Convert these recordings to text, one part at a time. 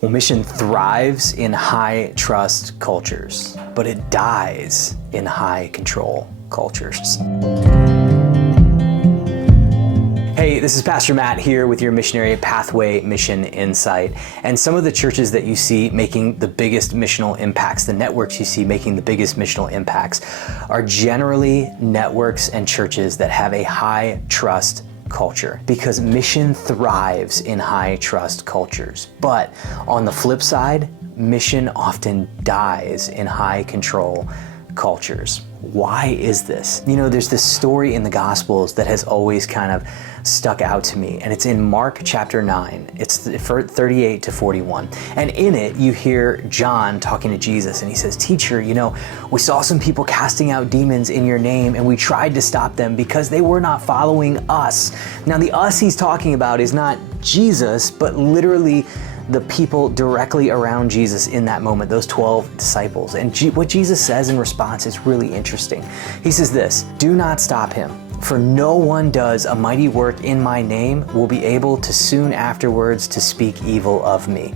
Well, mission thrives in high trust cultures, but it dies in high control cultures. Hey, this is Pastor Matt here with your Missionary Pathway Mission Insight. And some of the churches that you see making the biggest missional impacts, the networks you see making the biggest missional impacts, are generally networks and churches that have a high trust culture, because mission thrives in high trust cultures. But on the flip side, mission often dies in high control cultures. Why is this? You know, there's this story in the Gospels that has always kind of stuck out to me, and it's in Mark chapter 9. It's 38 to 41. And in it, you hear John talking to Jesus, and he says, "Teacher, you know, we saw some people casting out demons in your name, and we tried to stop them because they were not following us." Now, the us he's talking about is not Jesus, but literally the people directly around Jesus in that moment, those 12 disciples. And what Jesus says in response is really interesting. He says this, "Do not stop him, for no one does a mighty work in my name will be able to soon afterwards to speak evil of me.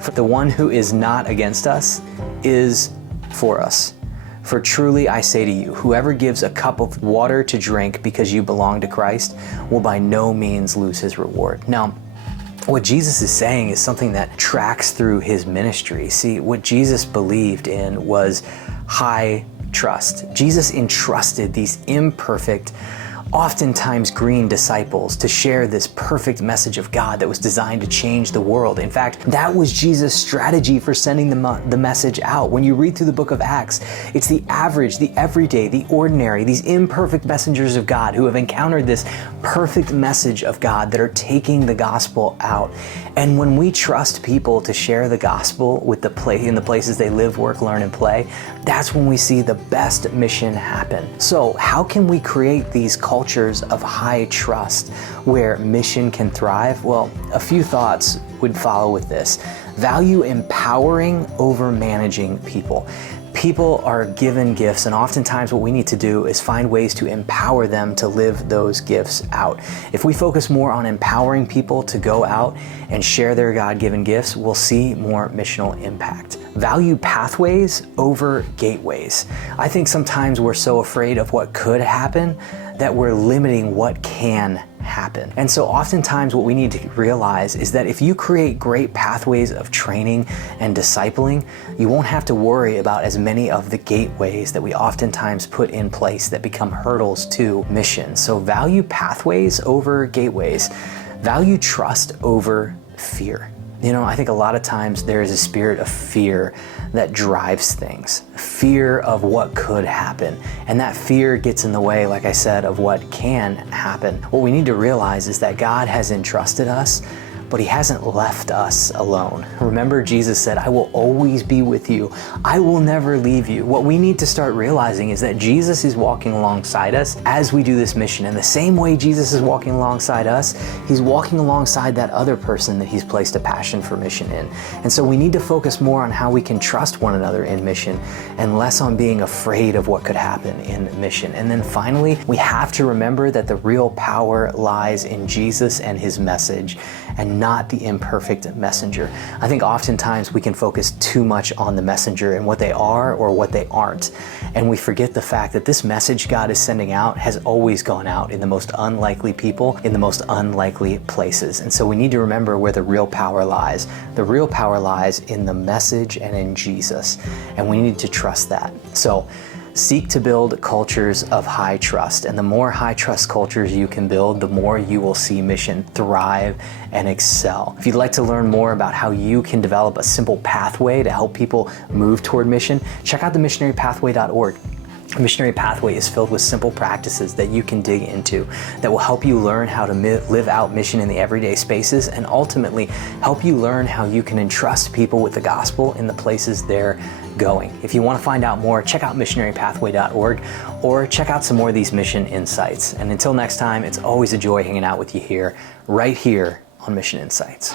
For the one who is not against us is for us. For truly I say to you, whoever gives a cup of water to drink because you belong to Christ will by no means lose his reward." Now, what Jesus is saying is something that tracks through his ministry. See, what Jesus believed in was high trust. Jesus entrusted these imperfect, oftentimes green disciples to share this perfect message of God that was designed to change the world. In fact, that was Jesus' strategy for sending the message out. When you read through the book of Acts, it's the average, the everyday, the ordinary, these imperfect messengers of God who have encountered this perfect message of God that are taking the gospel out. And when we trust people to share the gospel with in the places they live, work, learn, and play, that's when we see the best mission happen. So how can we create these cultures of high trust where mission can thrive? Well, a few thoughts would follow with this. Value empowering over managing people. People are given gifts, and oftentimes what we need to do is find ways to empower them to live those gifts out. If we focus more on empowering people to go out and share their God-given gifts, we'll see more missional impact. Value pathways over gateways. I think sometimes we're so afraid of what could happen that we're limiting what can happen. And so oftentimes what we need to realize is that if you create great pathways of training and discipling, you won't have to worry about as many of the gateways that we oftentimes put in place that become hurdles to mission. So value pathways over gateways. Value trust over fear. You know, I think a lot of times there is a spirit of fear that drives things, fear of what could happen. And that fear gets in the way, like I said, of what can happen. What we need to realize is that God has entrusted us, but he hasn't left us alone. Remember, Jesus said, "I will always be with you. I will never leave you." What we need to start realizing is that Jesus is walking alongside us as we do this mission. And the same way Jesus is walking alongside us, he's walking alongside that other person that he's placed a passion for mission in. And so we need to focus more on how we can trust one another in mission and less on being afraid of what could happen in mission. And then finally, we have to remember that the real power lies in Jesus and his message, and not the imperfect messenger. I think oftentimes we can focus too much on the messenger and what they are or what they aren't. And we forget the fact that this message God is sending out has always gone out in the most unlikely people, in the most unlikely places. And so we need to remember where the real power lies. The real power lies in the message and in Jesus. And we need to trust that. So seek to build cultures of high trust. And the more high trust cultures you can build, the more you will see mission thrive and excel. If you'd like to learn more about how you can develop a simple pathway to help people move toward mission, check out the missionarypathway.org. Missionary Pathway is filled with simple practices that you can dig into that will help you learn how to live out mission in the everyday spaces, and ultimately help you learn how you can entrust people with the gospel in the places they're going. If you want to find out more, check out missionarypathway.org or check out some more of these mission insights. And until next time, it's always a joy hanging out with you here, right here on Mission Insights.